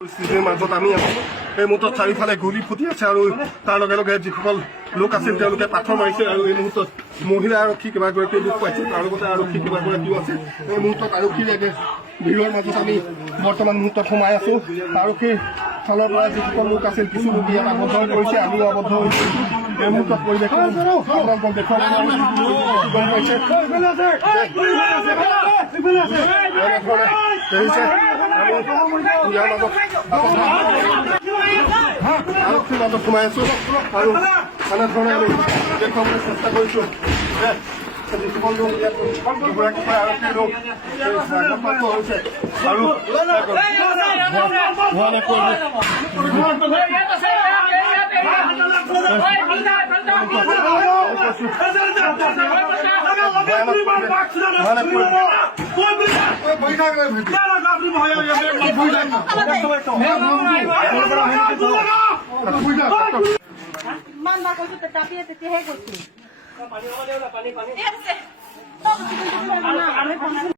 পৰিস্থিতিৰ মাজত আমি আছো। এই মুহূৰ্তত চাৰিওফালে গুলী ফুটি আছে আৰু তাৰ লগে লগে যিসকল লোক আছিল তেওঁলোকে পাথৰ মাৰিছে আৰু এই মুহূৰ্তত মহিলা আৰক্ষী কেইবাগৰাকীও দুখ পাইছে, তাৰ লগতে আৰক্ষী কেইবাগৰাকীও আছে। এই মুহূৰ্তত আৰক্ষীৰ ভিৰৰ মাজত আমি বৰ্তমান মুহূৰ্তত সোমাই আছো। আৰক্ষীৰ ফালৰ পৰা যিসকল লোক আছিল কিছু লোক ইয়াত আবদ্ধ হৈ পৰিছে, আমিও আবদ্ধ হৈ পৰিছো। এই মুহূৰ্তত পৰিৱেশ আৰক্ষীৰ মাজত সোমাই আছো আৰু এনেধৰণে আমি দেখুৱাবলৈ চেষ্টা কৰিছো যিসকল লোক ইয়াত দুগৰাকী আৰক্ষীৰ লোক হৈছে আৰু তেতিয়াহে কৈছো